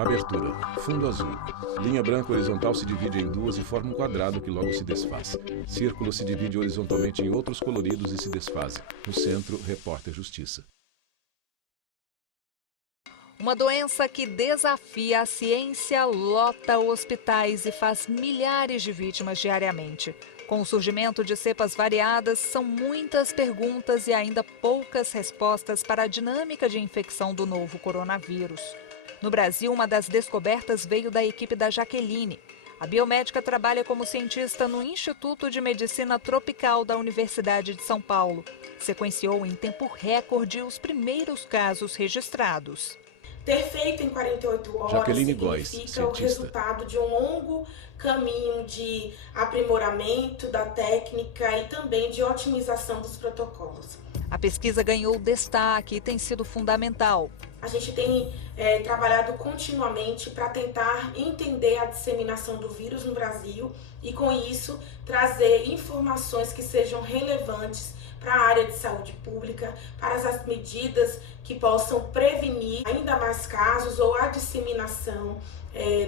Abertura. Fundo azul. Linha branca horizontal se divide em duas e forma um quadrado que logo se desfaz. Círculo se divide horizontalmente em outros coloridos e se desfazem. No centro, repórter Justiça. Uma doença que desafia a ciência, lota hospitais e faz milhares de vítimas diariamente. Com o surgimento de cepas variadas, são muitas perguntas e ainda poucas respostas para a dinâmica de infecção do novo coronavírus. No Brasil, uma das descobertas veio da equipe da Jaqueline. A biomédica trabalha como cientista no Instituto de Medicina Tropical da Universidade de São Paulo. Sequenciou em tempo recorde os primeiros casos registrados. Ter feito em 48 horas Jaqueline significa Góes, cientista. O resultado de um longo caminho de aprimoramento da técnica e também de otimização dos protocolos. A pesquisa ganhou destaque e tem sido fundamental. A gente tem trabalhado continuamente para tentar entender a disseminação do vírus no Brasil e, com isso, trazer informações que sejam relevantes para a área de saúde pública, para as medidas que possam prevenir ainda mais casos ou a disseminação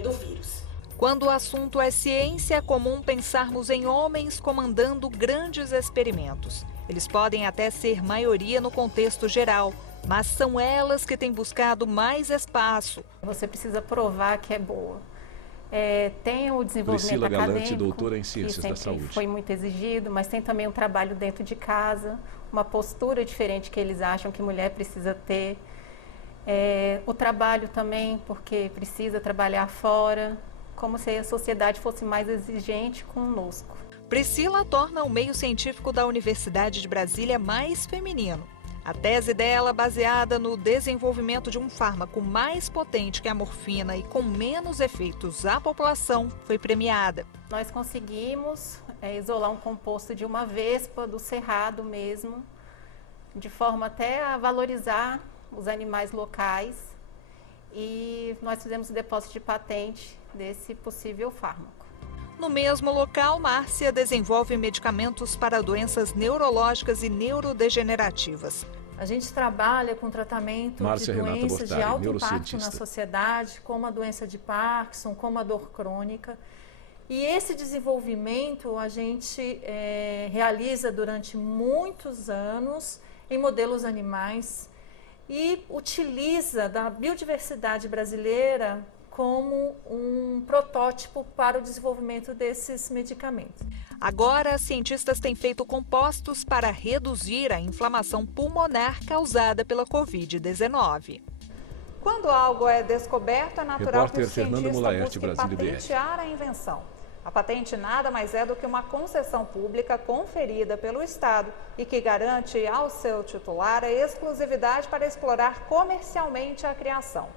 do vírus. Quando o assunto é ciência, é comum pensarmos em homens comandando grandes experimentos. Eles podem até ser maioria no contexto geral, mas são elas que têm buscado mais espaço. Você precisa provar que é boa. Tem o desenvolvimento Priscila acadêmico, Galante, doutora em Ciências que da Saúde. Foi muito exigido, mas tem também um trabalho dentro de casa, uma postura diferente que eles acham que mulher precisa ter. O trabalho também, porque precisa trabalhar fora, como se a sociedade fosse mais exigente conosco. Priscila torna o meio científico da Universidade de Brasília mais feminino. A tese dela, baseada no desenvolvimento de um fármaco mais potente que a morfina e com menos efeitos à população, foi premiada. Nós conseguimos isolar um composto de uma vespa do cerrado mesmo, de forma até a valorizar os animais locais, e nós fizemos o depósito de patente desse possível fármaco. No mesmo local, Márcia desenvolve medicamentos para doenças neurológicas e neurodegenerativas. A gente trabalha com tratamento de doenças de alto impacto na sociedade, como a doença de Parkinson, como a dor crônica. E esse desenvolvimento a gente realiza durante muitos anos em modelos animais e utiliza da biodiversidade brasileira como um protótipo para o desenvolvimento desses medicamentos. Agora, cientistas têm feito compostos para reduzir a inflamação pulmonar causada pela Covid-19. Quando algo é descoberto, é natural que o cientista busque patentear a invenção. A patente nada mais é do que uma concessão pública conferida pelo Estado e que garante ao seu titular a exclusividade para explorar comercialmente a criação.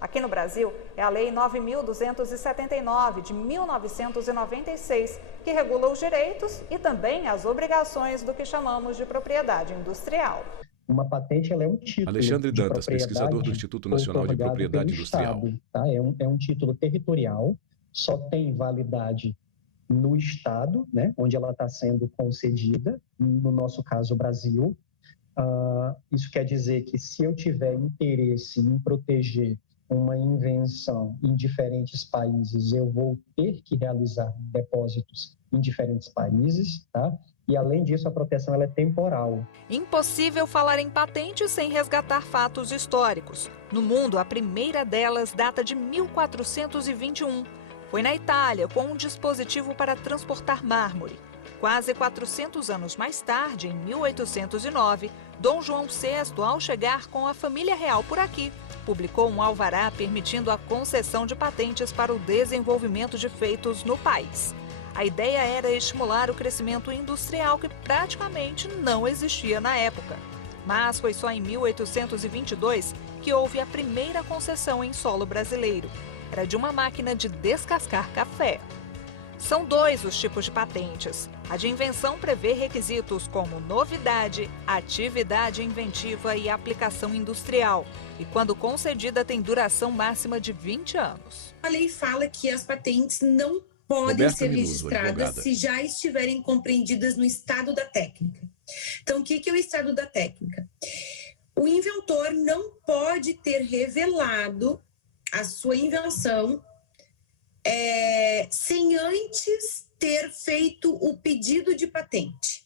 Aqui no Brasil, é a Lei 9.279, de 1996, que regula os direitos e também as obrigações do que chamamos de propriedade industrial. Uma patente ela é um título. Alexandre Dantas, pesquisador do Instituto Nacional de Propriedade Industrial. Tá? É um título territorial, só tem validade no Estado, né, onde ela está sendo concedida, no nosso caso, o Brasil. Isso quer dizer que se eu tiver interesse em proteger uma invenção em diferentes países, eu vou ter que realizar depósitos em diferentes países, tá? E, além disso, a proteção ela é temporal. Impossível falar em patentes sem resgatar fatos históricos. No mundo, a primeira delas data de 1421. Foi na Itália, com um dispositivo para transportar mármore. Quase 400 anos mais tarde, em 1809, Dom João VI, ao chegar com a família real por aqui, publicou um alvará permitindo a concessão de patentes para o desenvolvimento de feitos no país. A ideia era estimular o crescimento industrial que praticamente não existia na época. Mas foi só em 1822 que houve a primeira concessão em solo brasileiro. Era de uma máquina de descascar café. São dois os tipos de patentes. A de invenção prevê requisitos como novidade, atividade inventiva e aplicação industrial. E quando concedida, tem duração máxima de 20 anos. A lei fala que as patentes não podem ser registradas se já estiverem compreendidas no estado da técnica. Então, o que é o estado da técnica? O inventor não pode ter revelado a sua invenção sem antes ter feito o pedido de patente,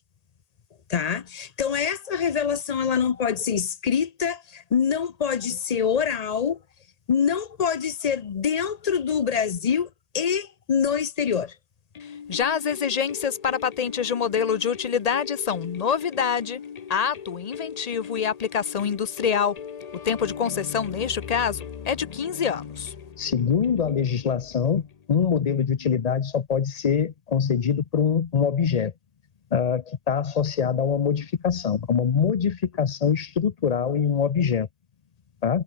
tá? Então, essa revelação ela não pode ser escrita, não pode ser oral, não pode ser dentro do Brasil e no exterior. Já as exigências para patentes de modelo de utilidade são novidade, ato inventivo e aplicação industrial. O tempo de concessão, neste caso, é de 15 anos. Segundo a legislação, um modelo de utilidade só pode ser concedido por um objeto que está associado a uma modificação estrutural em um objeto. Tá?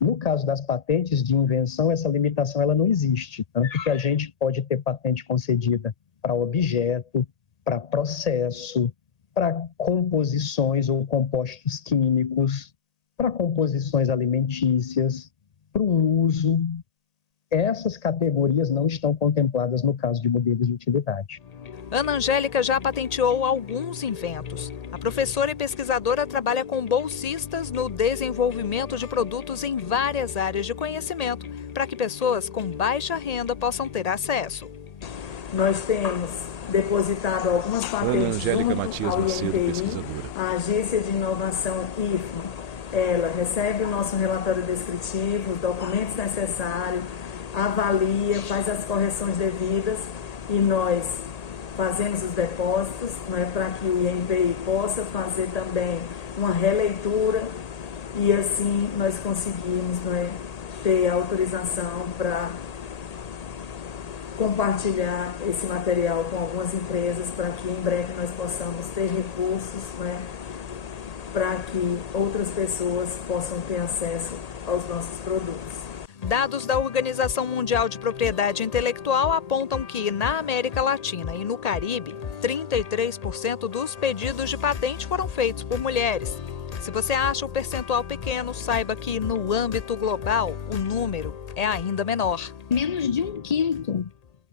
No caso das patentes de invenção, essa limitação ela não existe, tanto que a gente pode ter patente concedida para objeto, para processo, para composições ou compostos químicos, para composições alimentícias, para um uso. Essas categorias não estão contempladas no caso de modelos de utilidade. Ana Angélica já patenteou alguns inventos. A professora e pesquisadora trabalha com bolsistas no desenvolvimento de produtos em várias áreas de conhecimento para que pessoas com baixa renda possam ter acesso. Nós temos depositado algumas patentes. Ana Angélica Matias Macedo, pesquisadora. A Agência de Inovação IFMA, ela recebe o nosso relatório descritivo, os documentos necessários, avalia, faz as correções devidas e nós fazemos os depósitos, para que o INPI possa fazer também uma releitura e assim nós conseguimos ter autorização para compartilhar esse material com algumas empresas para que em breve nós possamos ter recursos para que outras pessoas possam ter acesso aos nossos produtos. Dados da Organização Mundial de Propriedade Intelectual apontam que, na América Latina e no Caribe, 33% dos pedidos de patente foram feitos por mulheres. Se você acha o percentual pequeno, saiba que, no âmbito global, o número é ainda menor. Menos de 1/5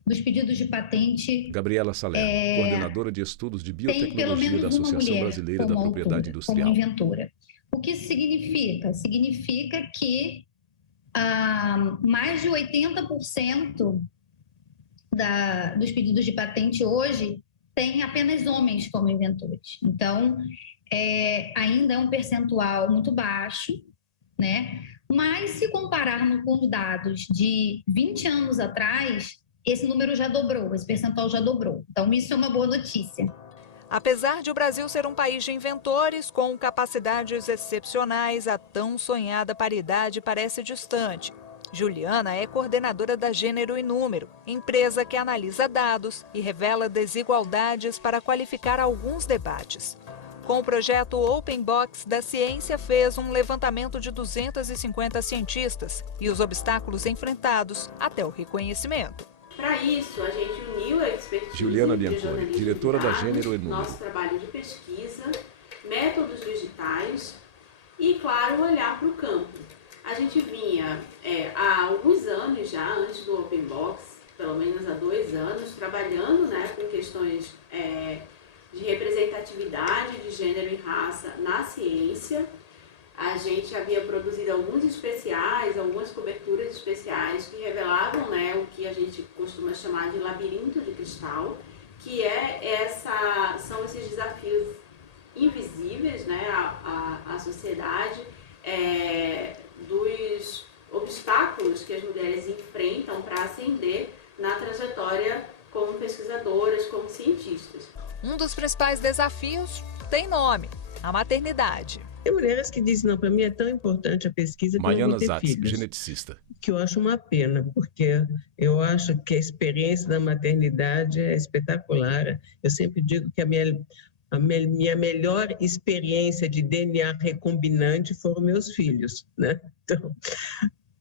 dos pedidos de patente... Gabriela Salerno, coordenadora de estudos de biotecnologia da Associação Brasileira da Propriedade Industrial. Como inventora. O que isso significa? Significa que mais de 80% dos pedidos de patente hoje tem apenas homens como inventores. Então, ainda é um percentual muito baixo, né? Mas se compararmos com os dados de 20 anos atrás, esse número já dobrou, esse percentual já dobrou. Então, isso é uma boa notícia. Apesar de o Brasil ser um país de inventores com capacidades excepcionais, a tão sonhada paridade parece distante. Juliana é coordenadora da Gênero e Número, empresa que analisa dados e revela desigualdades para qualificar alguns debates. Com o projeto Open Box da Ciência, fez um levantamento de 250 cientistas e os obstáculos enfrentados até o reconhecimento. Para isso, a gente uniu a expertise Juliana Bianconi, diretora da Gênero e Número. Nosso trabalho de pesquisa, métodos digitais e, claro, olhar para o campo. A gente vinha há alguns anos já, antes do Open Box, pelo menos há 2 anos, trabalhando com questões de representatividade de gênero e raça na ciência. A gente havia produzido alguns especiais, algumas coberturas especiais que revelavam o que a gente costuma chamar de labirinto de cristal, que são esses desafios invisíveis à sociedade, dos obstáculos que as mulheres enfrentam para ascender na trajetória como pesquisadoras, como cientistas. Um dos principais desafios tem nome: a maternidade. Tem mulheres que dizem, não, para mim é tão importante a pesquisa que Mariana eu vou ter Zatz, filhos. geneticista. Que eu acho uma pena, porque eu acho que a experiência da maternidade é espetacular. Eu sempre digo que a minha melhor experiência de DNA recombinante foram meus filhos, né? Então,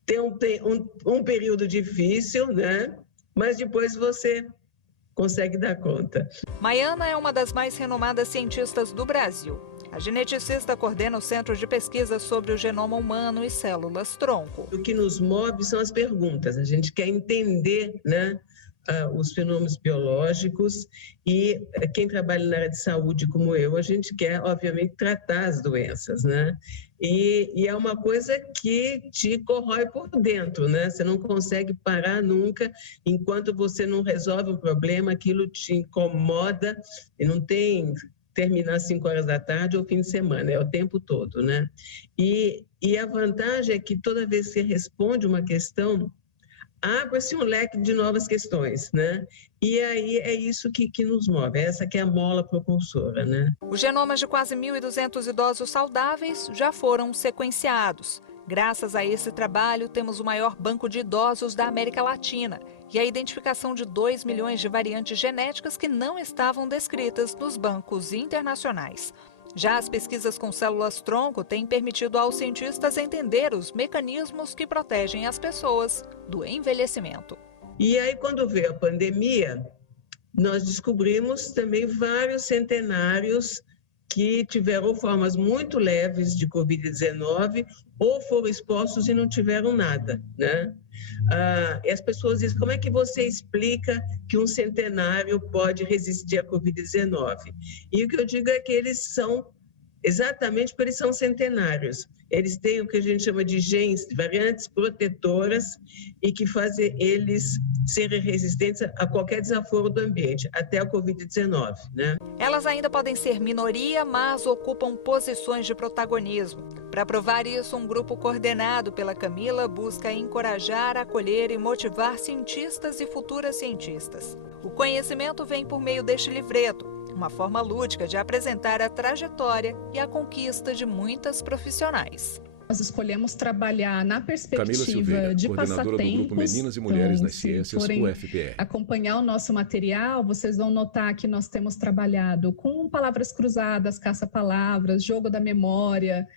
tem um período difícil, né? Mas depois você consegue dar conta. Maiana é uma das mais renomadas cientistas do Brasil. A geneticista coordena o Centro de Pesquisa sobre o Genoma Humano e Células Tronco. O que nos move são as perguntas. A gente quer entender, né, os fenômenos biológicos e quem trabalha na área de saúde como eu, a gente quer, obviamente, tratar as doenças, né? E é uma coisa que te corrói por dentro, né? Você não consegue parar nunca, enquanto você não resolve um problema, aquilo te incomoda e não tem terminar às 5 horas da tarde ou fim de semana, é o tempo todo, né? E a vantagem é que toda vez que você responde uma questão, abre-se um leque de novas questões, né? E aí é isso que nos move, essa que é a mola propulsora, né? Os genomas de quase 1.200 idosos saudáveis já foram sequenciados. Graças a esse trabalho, temos o maior banco de idosos da América Latina e a identificação de 2 milhões de variantes genéticas que não estavam descritas nos bancos internacionais. Já as pesquisas com células-tronco têm permitido aos cientistas entender os mecanismos que protegem as pessoas do envelhecimento. E aí, quando veio a pandemia, nós descobrimos também vários centenários que tiveram formas muito leves de Covid-19 ou foram expostos e não tiveram nada, né? E as pessoas dizem, como é que você explica que um centenário pode resistir à Covid-19? E o que eu digo é que eles são, exatamente porque eles são centenários, eles têm o que a gente chama de genes, variantes protetoras e que fazem eles serem resistentes a qualquer desaforo do ambiente, até a Covid-19, né? Elas ainda podem ser minoria, mas ocupam posições de protagonismo. Para provar isso, um grupo coordenado pela Camila busca encorajar, acolher e motivar cientistas e futuras cientistas. O conhecimento vem por meio deste livreto, uma forma lúdica de apresentar a trajetória e a conquista de muitas profissionais. Nós escolhemos trabalhar na perspectiva Silveira, de coordenadora passatempos. do grupo Meninas e Mulheres Então, nas Ciências, UFPR. Acompanhar o nosso material, vocês vão notar que nós temos trabalhado com palavras cruzadas, caça-palavras, jogo da memória,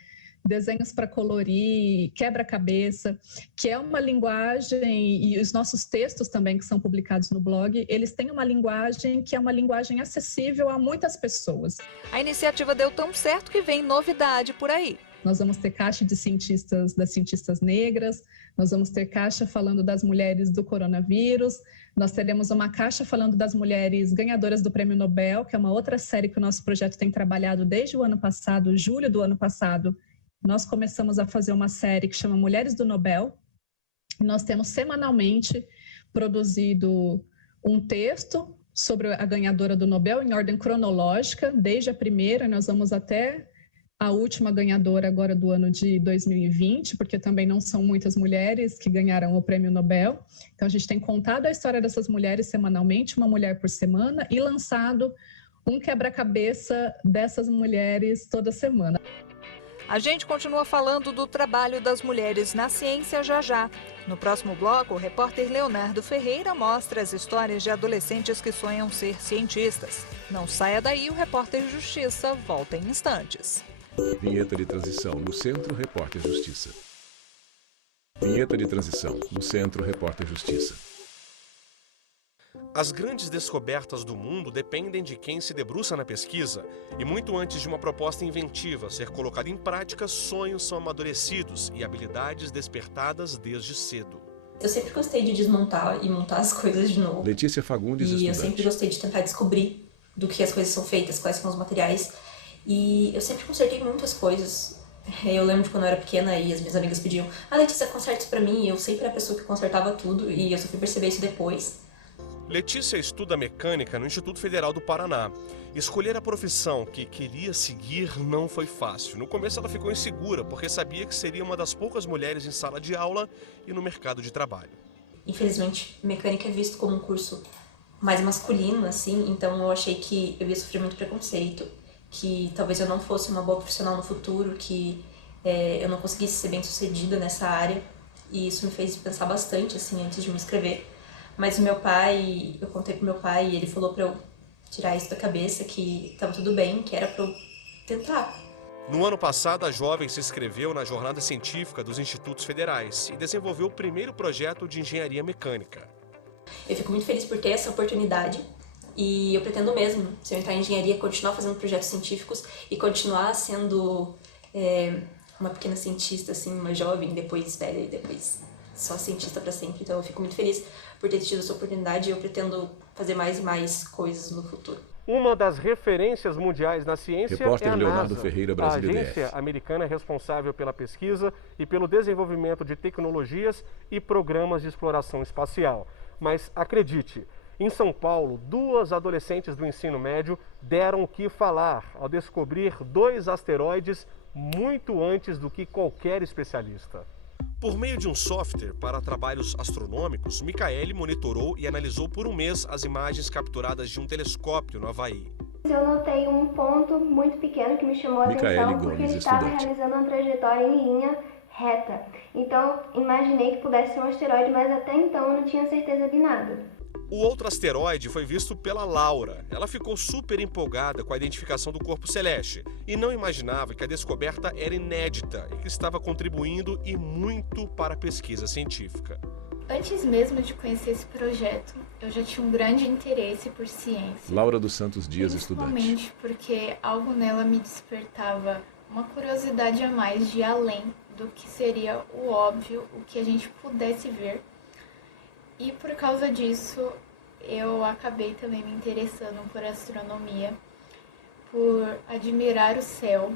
desenhos para colorir, quebra-cabeça, que é uma linguagem, e os nossos textos também que são publicados no blog, eles têm uma linguagem que é uma linguagem acessível a muitas pessoas. A iniciativa deu tão certo que vem novidade por aí. Nós vamos ter caixa de cientistas, das cientistas negras, nós vamos ter caixa falando das mulheres do coronavírus, nós teremos uma caixa falando das mulheres ganhadoras do Prêmio Nobel, que é uma outra série que o nosso projeto tem trabalhado desde o ano passado, julho do ano passado. Nós começamos a fazer uma série que chama Mulheres do Nobel. Nós temos semanalmente produzido um texto sobre a ganhadora do Nobel em ordem cronológica, desde a primeira, nós vamos até a última ganhadora agora do ano de 2020, porque também não são muitas mulheres que ganharam o Prêmio Nobel. Então, a gente tem contado a história dessas mulheres semanalmente, uma mulher por semana, e lançado um quebra-cabeça dessas mulheres toda semana. A gente continua falando do trabalho das mulheres na ciência já. No próximo bloco, o repórter Leonardo Ferreira mostra as histórias de adolescentes que sonham ser cientistas. Não saia daí, o repórter Justiça volta em instantes. Vinheta de transição no Centro Repórter Justiça. Vinheta de transição no Centro Repórter Justiça. As grandes descobertas do mundo dependem de quem se debruça na pesquisa. E muito antes de uma proposta inventiva ser colocada em prática, sonhos são amadurecidos e habilidades despertadas desde cedo. Eu sempre gostei de desmontar e montar as coisas de novo. Letícia Fagundes, E estudante. eu sempre gostei de tentar descobrir do que as coisas são feitas, quais são os materiais. E eu sempre consertei muitas coisas. Eu lembro de quando eu era pequena e as minhas amigas pediam: Letícia, conserta isso pra mim. E eu sempre era a pessoa que consertava tudo e eu só fui perceber isso depois. Letícia estuda mecânica no Instituto Federal do Paraná. Escolher a profissão que queria seguir não foi fácil. No começo ela ficou insegura, porque sabia que seria uma das poucas mulheres em sala de aula e no mercado de trabalho. Infelizmente, mecânica é visto como um curso mais masculino, assim, então eu achei que eu ia sofrer muito preconceito, que talvez eu não fosse uma boa profissional no futuro, que eu não conseguisse ser bem-sucedida nessa área. E isso me fez pensar bastante, assim, antes de me inscrever. Mas o meu pai, eu contei pro meu pai e ele falou pra eu tirar isso da cabeça, que tava tudo bem, que era pra eu tentar. No ano passado, a jovem se inscreveu na jornada científica dos institutos federais e desenvolveu o primeiro projeto de engenharia mecânica. Eu fico muito feliz por ter essa oportunidade e eu pretendo mesmo, se eu entrar em engenharia, continuar fazendo projetos científicos e continuar sendo uma pequena cientista, assim, uma jovem, depois velha e depois só cientista para sempre. Então eu fico muito feliz por ter tido essa oportunidade e eu pretendo fazer mais e mais coisas no futuro. Uma das referências mundiais na ciência Repórter é a Leonardo NASA, Ferreira, a Brasília agência DF. americana responsável pela pesquisa e pelo desenvolvimento de tecnologias e programas de exploração espacial. Mas acredite, em São Paulo, 2 adolescentes do ensino médio deram o que falar ao descobrir 2 asteroides muito antes do que qualquer especialista. Por meio de um software para trabalhos astronômicos, Micaele monitorou e analisou por um mês as imagens capturadas de um telescópio no Havaí. Eu notei um ponto muito pequeno que me chamou a atenção, porque ele estava realizando uma trajetória em linha reta. Então, imaginei que pudesse ser um asteroide, mas até então eu não tinha certeza de nada. O outro asteroide foi visto pela Laura. Ela ficou super empolgada com a identificação do corpo celeste e não imaginava que a descoberta era inédita e que estava contribuindo e muito para a pesquisa científica. Antes mesmo de conhecer esse projeto, eu já tinha um grande interesse por ciência. Laura dos Santos Dias, estudante. Principalmente porque algo nela me despertava uma curiosidade a mais de além do que seria o óbvio, o que a gente pudesse ver. E por causa disso, eu acabei também me interessando por astronomia, por admirar o céu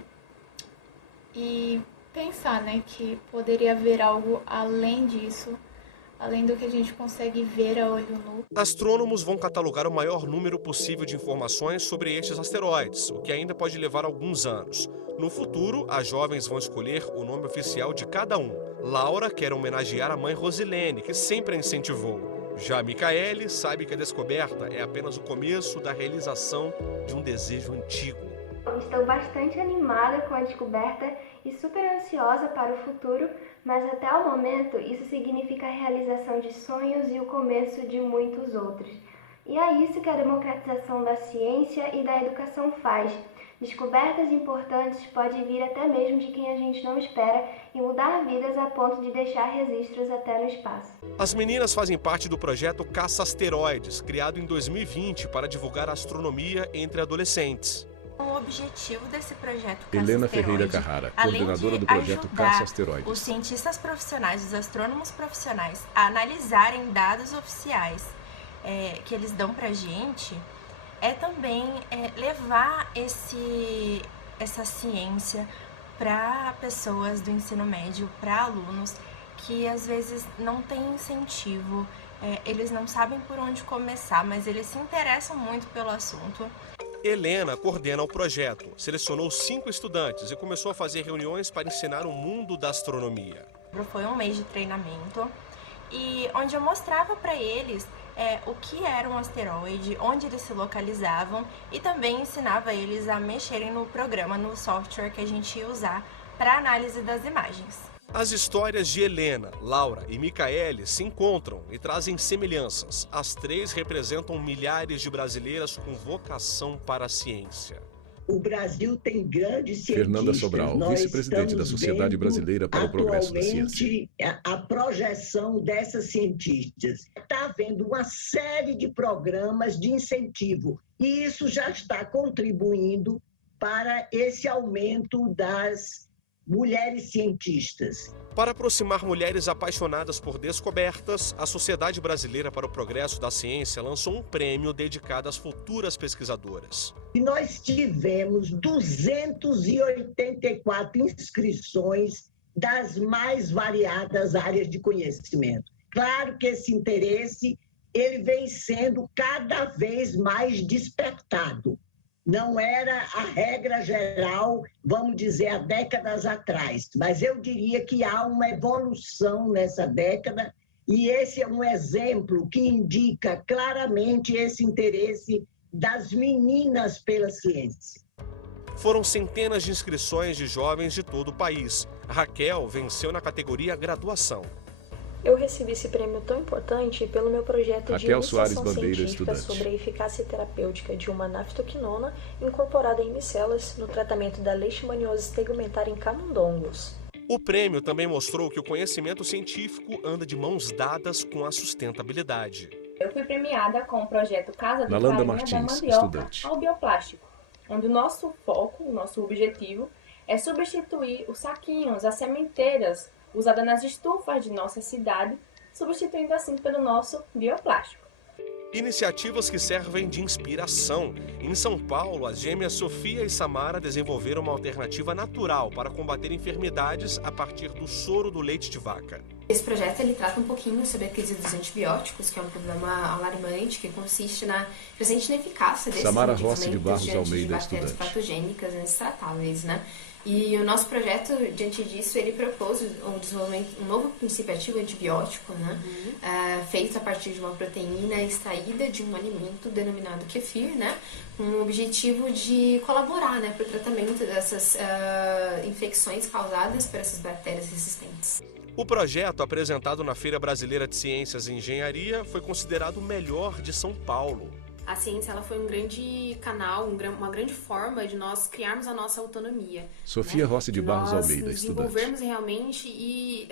e pensar, que poderia haver algo além disso, além do que a gente consegue ver a olho nu. Astrônomos vão catalogar o maior número possível de informações sobre estes asteroides, o que ainda pode levar alguns anos. No futuro, as jovens vão escolher o nome oficial de cada um. Laura quer homenagear a mãe Rosilene, que sempre a incentivou. Já Micaele sabe que a descoberta é apenas o começo da realização de um desejo antigo. Estou bastante animada com a descoberta e super ansiosa para o futuro, mas até o momento isso significa a realização de sonhos e o começo de muitos outros. E é isso que a democratização da ciência e da educação faz. Descobertas importantes podem vir até mesmo de quem a gente não espera e mudar vidas a ponto de deixar registros até no espaço. As meninas fazem parte do projeto Caça Asteroides, criado em 2020 para divulgar a astronomia entre adolescentes. O objetivo desse projeto Caça Helena Asteroide, Ferreira Carrara, coordenadora do projeto Caça Asteroides. Os cientistas profissionais, os astrônomos profissionais, a analisarem dados oficiais que eles dão pra gente, é também levar essa ciência para pessoas do ensino médio, para alunos que às vezes não têm incentivo, eles não sabem por onde começar, mas eles se interessam muito pelo assunto. Helena coordena o projeto, selecionou 5 estudantes e começou a fazer reuniões para ensinar o mundo da astronomia. Foi um mês de treinamento e onde eu mostrava para eles o que era um asteroide, onde eles se localizavam e também ensinava eles a mexerem no programa, no software que a gente ia usar para análise das imagens. As histórias de Helena, Laura e Micaele se encontram e trazem semelhanças. As 3 representam milhares de brasileiras com vocação para a ciência. O Brasil tem grandes cientistas. Fernanda Sobral, vice-presidente da Sociedade Brasileira para o Progresso da Ciência. A projeção dessas cientistas. Está havendo uma série de programas de incentivo e isso já está contribuindo para esse aumento das mulheres cientistas. Para aproximar mulheres apaixonadas por descobertas, a Sociedade Brasileira para o Progresso da Ciência lançou um prêmio dedicado às futuras pesquisadoras. E nós tivemos 284 inscrições das mais variadas áreas de conhecimento. Claro que esse interesse ele vem sendo cada vez mais despertado. Não era a regra geral, vamos dizer, há décadas atrás, mas eu diria que há uma evolução nessa década e esse é um exemplo que indica claramente esse interesse das meninas pela ciência. Foram centenas de inscrições de jovens de todo o país. A Raquel venceu na categoria graduação. Eu recebi esse prêmio tão importante pelo meu projeto de iniciação científica estudante. sobre a eficácia terapêutica de uma naftoquinona incorporada em micelas no tratamento da leishmaniose tegumentar em camundongos. O prêmio também mostrou que o conhecimento científico anda de mãos dadas com a sustentabilidade. Eu fui premiada com o projeto Casa do Nalanda Farinha Martins, da Mandioca estudante. ao bioplástico, onde o nosso foco, o nosso objetivo é substituir os saquinhos, as sementeiras, usada nas estufas de nossa cidade, substituindo assim pelo nosso bioplástico. Iniciativas que servem de inspiração. Em São Paulo, as gêmeas Sofia e Samara desenvolveram uma alternativa natural para combater enfermidades a partir do soro do leite de vaca. Esse projeto ele trata um pouquinho sobre a crise dos antibióticos, que é um problema alarmante que consiste na presente ineficácia desses medicamentos diante de bactérias patogênicas intratáveis, né? E o nosso projeto, diante disso, ele propôs o desenvolvimento de um novo princípio ativo antibiótico, né? Feito a partir de uma proteína extraída de um alimento denominado kefir, né? Com o objetivo de colaborar, né, para o tratamento dessas infecções causadas por essas bactérias resistentes. O projeto, apresentado na Feira Brasileira de Ciências e Engenharia, foi considerado o melhor de São Paulo. A ciência ela foi um grande canal, uma grande forma de nós criarmos a nossa autonomia. Sofia Rossi de Barros Almeida, estudante. Desenvolvermos realmente e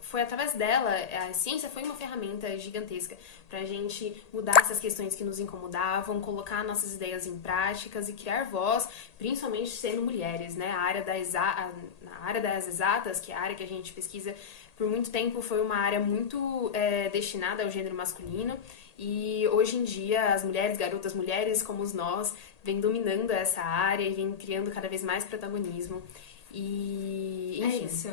foi através dela, a ciência foi uma ferramenta gigantesca para a gente mudar essas questões que nos incomodavam, colocar nossas ideias em práticas e criar voz, principalmente sendo mulheres, né? A área das exatas, que é a área que a gente pesquisa, por muito tempo foi uma área muito destinada ao gênero masculino. E hoje em dia as mulheres, garotas mulheres como nós, vêm dominando essa área e vêm criando cada vez mais protagonismo. E enfim. É isso.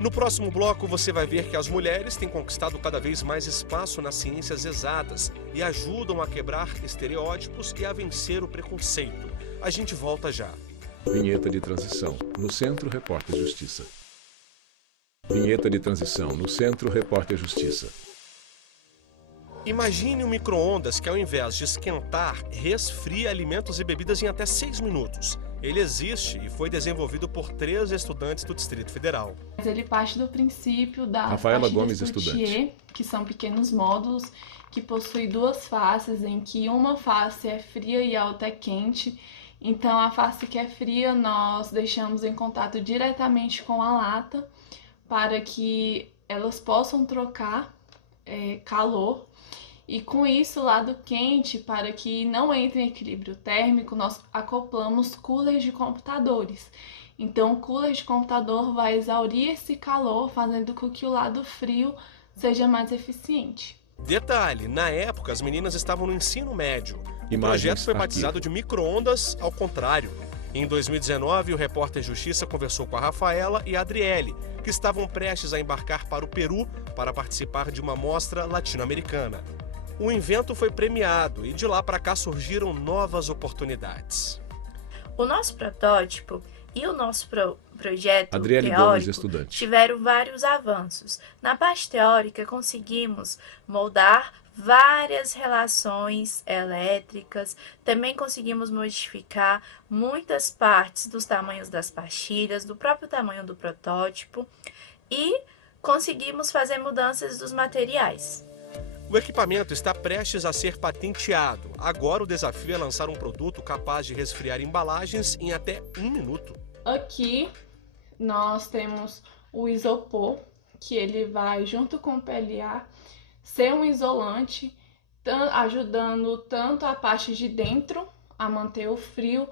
No próximo bloco você vai ver que as mulheres têm conquistado cada vez mais espaço nas ciências exatas e ajudam a quebrar estereótipos e a vencer o preconceito. A gente volta já. Vinheta de transição. No Centro, Repórter Justiça. Vinheta de transição. No Centro, Repórter Justiça. Imagine um micro-ondas que, ao invés de esquentar, resfria alimentos e bebidas em até 6 minutos. Ele existe e foi desenvolvido por 3 estudantes do Distrito Federal. Ele parte do princípio da Rafaela Gomes, estudante, que são pequenos módulos que possuem 2 faces, em que uma face é fria e a outra é quente. Então, a face que é fria nós deixamos em contato diretamente com a lata para que elas possam trocar calor. E com isso, o lado quente, para que não entre em equilíbrio térmico, nós acoplamos coolers de computadores. Então, o cooler de computador vai exaurir esse calor, fazendo com que o lado frio seja mais eficiente. Detalhe, na época as meninas estavam no ensino médio. O projeto foi batizado de micro-ondas ao contrário. Em 2019, o Repórter Justiça conversou com a Rafaela e a Adriele, que estavam prestes a embarcar para o Peru para participar de uma mostra latino-americana. O invento foi premiado e de lá para cá surgiram novas oportunidades. O nosso protótipo e o nosso projeto Adriele teórico Gomes, estudante, tiveram vários avanços. Na parte teórica, conseguimos moldar várias relações elétricas, também conseguimos modificar muitas partes dos tamanhos das pastilhas, do próprio tamanho do protótipo e conseguimos fazer mudanças dos materiais. O equipamento está prestes a ser patenteado. Agora o desafio é lançar um produto capaz de resfriar embalagens em até 1 minuto. Aqui nós temos o isopor, que ele vai, junto com o PLA, ser um isolante, ajudando tanto a parte de dentro a manter o frio,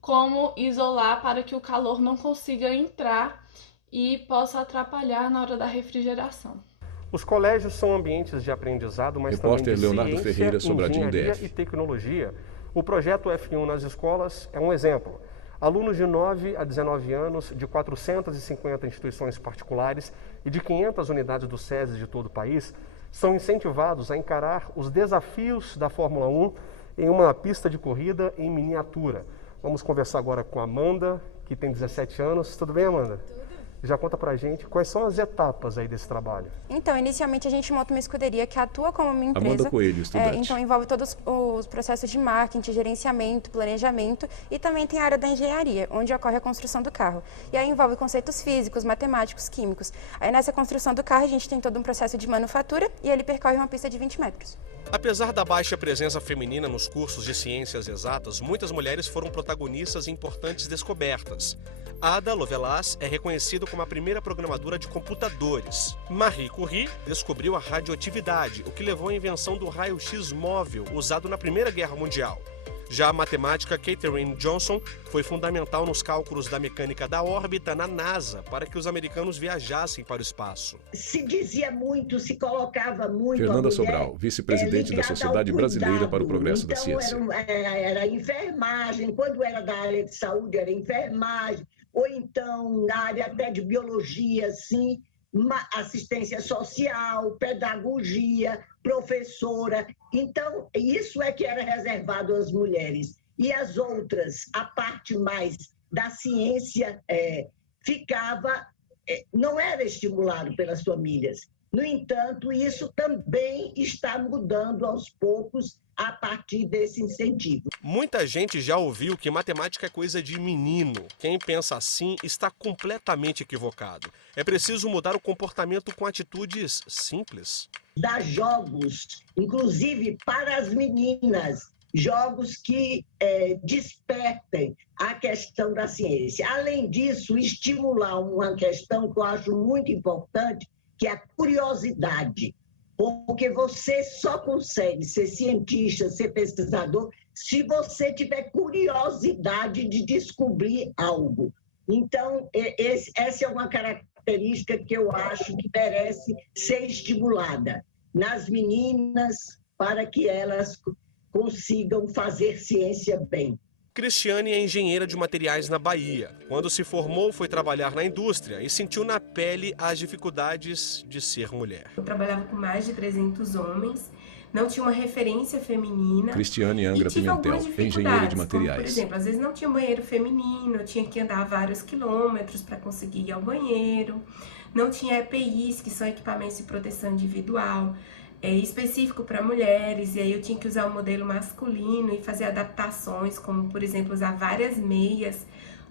como isolar para que o calor não consiga entrar e possa atrapalhar na hora da refrigeração. Os colégios são ambientes de aprendizado, mas também de Leonardo ciência, Ferreira, Sobradinho, engenharia DF. e tecnologia. O projeto F1 nas escolas é um exemplo. Alunos de 9 a 19 anos, de 450 instituições particulares e de 500 unidades do SESI de todo o país, são incentivados a encarar os desafios da Fórmula 1 em uma pista de corrida em miniatura. Vamos conversar agora com a Amanda, que tem 17 anos. Tudo bem, Amanda? Tudo. Já conta pra gente quais são as etapas aí desse trabalho. Então, inicialmente a gente monta uma escuderia que atua como uma empresa. Amanda Coelho, estudante. Então envolve todos os processos de marketing, gerenciamento, planejamento e também tem a área da engenharia, onde ocorre a construção do carro. E aí envolve conceitos físicos, matemáticos, químicos. Aí nessa construção do carro a gente tem todo um processo de manufatura e ele percorre uma pista de 20 metros. Apesar da baixa presença feminina nos cursos de ciências exatas, muitas mulheres foram protagonistas em importantes descobertas. Ada Lovelace é reconhecida como a primeira programadora de computadores. Marie Curie descobriu a radioatividade, o que levou à invenção do raio-x móvel usado na Primeira Guerra Mundial. Já a matemática Katherine Johnson foi fundamental nos cálculos da mecânica da órbita na NASA para que os americanos viajassem para o espaço. Se dizia muito, se colocava muito Fernanda a mulher, Sobral, vice-presidente da Sociedade Brasileira para o Progresso da Ciência. Era enfermagem, quando era da área de saúde era enfermagem, ou então na área até de biologia, sim, assistência social, pedagogia, professora. Então, isso é que era reservado às mulheres. E as outras, a parte mais da ciência, não era estimulado pelas famílias. No entanto, isso também está mudando aos poucos a partir desse incentivo. Muita gente já ouviu que matemática é coisa de menino. Quem pensa assim está completamente equivocado. É preciso mudar o comportamento com atitudes simples. Dar jogos, inclusive para as meninas, jogos que despertem a questão da ciência. Além disso, estimular uma questão que eu acho muito importante, que é a curiosidade. Porque você só consegue ser cientista, ser pesquisador, se você tiver curiosidade de descobrir algo. Então, essa é uma característica que eu acho que merece ser estimulada nas meninas para que elas consigam fazer ciência bem. Cristiane é engenheira de materiais na Bahia. Quando se formou, foi trabalhar na indústria e sentiu na pele as dificuldades de ser mulher. Eu trabalhava com mais de 300 homens, não tinha uma referência feminina. Cristiane Angra Pimentel, engenheira de materiais. Como, por exemplo, às vezes não tinha banheiro feminino, eu tinha que andar vários quilômetros para conseguir ir ao banheiro. Não tinha EPIs, que são equipamentos de proteção individual, específico para mulheres, e aí eu tinha que usar o modelo masculino e fazer adaptações, como, por exemplo, usar várias meias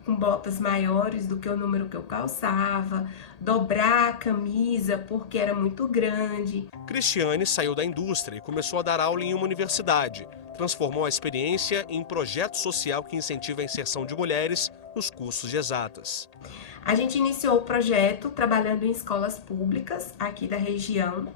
com botas maiores do que o número que eu calçava, dobrar a camisa porque era muito grande. Cristiane saiu da indústria e começou a dar aula em uma universidade. Transformou a experiência em projeto social que incentiva a inserção de mulheres nos cursos de exatas. A gente iniciou o projeto trabalhando em escolas públicas aqui da região,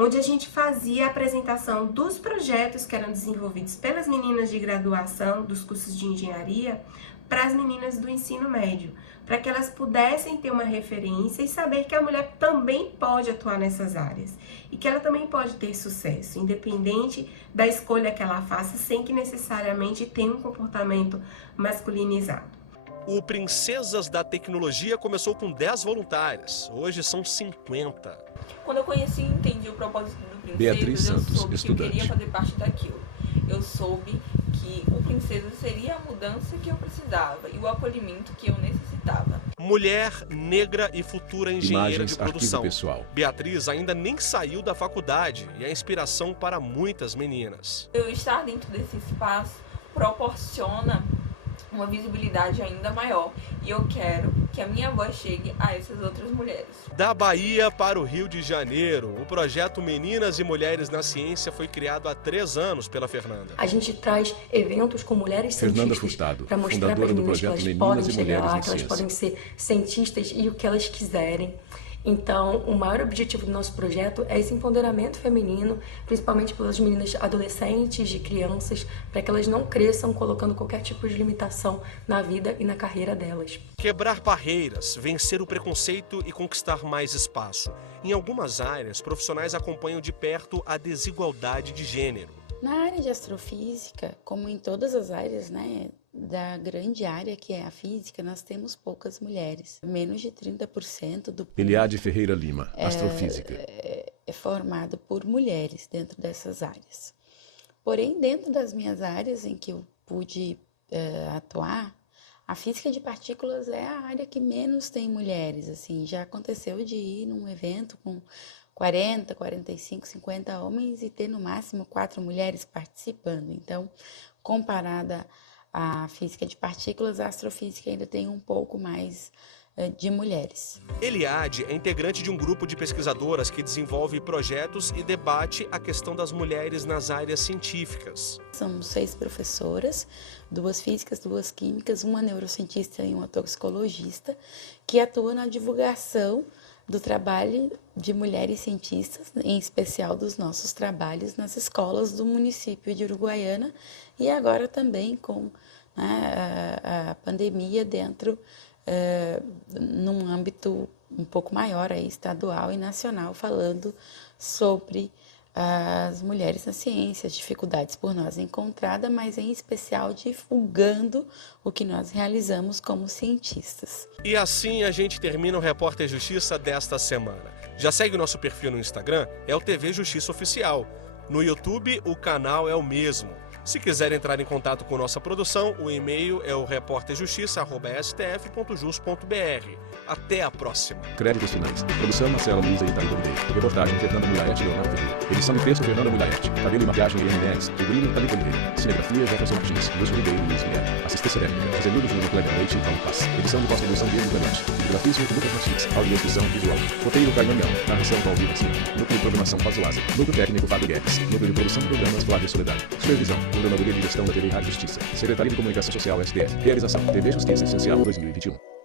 onde a gente fazia a apresentação dos projetos que eram desenvolvidos pelas meninas de graduação dos cursos de engenharia para as meninas do ensino médio, para que elas pudessem ter uma referência e saber que a mulher também pode atuar nessas áreas e que ela também pode ter sucesso, independente da escolha que ela faça, sem que necessariamente tenha um comportamento masculinizado. O Princesas da Tecnologia começou com 10 voluntárias, hoje são 50. Quando eu conheci e entendi o propósito do Princesas, Beatriz Santos, eu soube estudante. que eu queria fazer parte daquilo. Eu soube que o Princesas seria a mudança que eu precisava e o acolhimento que eu necessitava. Mulher, negra e futura engenheira Imagens, de produção. arquivo pessoal. Beatriz ainda nem saiu da faculdade e é inspiração para muitas meninas. Eu estar dentro desse espaço proporciona uma visibilidade ainda maior e eu quero que a minha voz chegue a essas outras mulheres. Da Bahia para o Rio de Janeiro, o projeto Meninas e Mulheres na Ciência foi criado há 3 anos pela Fernanda. A gente traz eventos com mulheres Fernanda cientistas Furtado, para mostrar para fundadora as do meninas que projeto elas Meninas podem e chegar Mulheres lá, na que elas Ciência. podem ser cientistas e o que elas quiserem. Então, o maior objetivo do nosso projeto é esse empoderamento feminino, principalmente pelas meninas adolescentes, de crianças, para que elas não cresçam colocando qualquer tipo de limitação na vida e na carreira delas. Quebrar barreiras, vencer o preconceito e conquistar mais espaço. Em algumas áreas, profissionais acompanham de perto a desigualdade de gênero. Na área de astrofísica, como em todas as áreas, né, da grande área que é a física, nós temos poucas mulheres. Menos de 30% do público Eliade Ferreira Lima, astrofísica. É formado por mulheres dentro dessas áreas. Porém, dentro das minhas áreas em que eu pude atuar, a física de partículas é a área que menos tem mulheres. Assim, já aconteceu de ir num evento com 40, 45, 50 homens e ter no máximo 4 mulheres participando. Então, comparada à física de partículas, a astrofísica ainda tem um pouco mais de mulheres. Eliade é integrante de um grupo de pesquisadoras que desenvolve projetos e debate a questão das mulheres nas áreas científicas. São 6 professoras, 2 físicas, 2 químicas, uma neurocientista e uma toxicologista, que atuam na divulgação do trabalho de mulheres cientistas, em especial dos nossos trabalhos nas escolas do município de Uruguaiana e agora também com a pandemia dentro, num âmbito um pouco maior, aí, estadual e nacional, falando sobre as mulheres na ciência, as dificuldades por nós encontradas, mas em especial divulgando o que nós realizamos como cientistas. E assim a gente termina o Repórter Justiça desta semana. Já segue o nosso perfil no Instagram, é o TV Justiça Oficial. No YouTube, o canal é o mesmo. Se quiser entrar em contato com nossa produção, o e-mail é o reporterjustiça@stf.jus.br. Até a próxima. Créditos finais. Produção Marcela Luiza e Itaí Oliveira. Reportagem Fernanda Mulaete e Leonardo Ferreira. Edição e texto Fernanda Mulaete. Cabelo e maquiagem Eliane Neres. Figurino Itaí Oliveira. Cinegrafia Jefferson Martins. Lúcio Ribeiro e Luiz Guilherme. Assistência técnica Zenildo Júnior Kleber Leite e Paulo Paz. Edição de pós-produção Diego Clemente. Grafismo Lucas Martins. Audiodescrição visual. Roteiro Caio Daniel. Narração Paulo Garcia. Núcleo de programação Fábio Lázaro. Núcleo técnico Fábio Guedes. Núcleo de produção de programas Flávia Soledade. Supervisão Coordenadoria de Gestão da TV e Rádio Justiça. Secretaria de Comunicação Social STF. Realização TV Justiça Essencial 2021.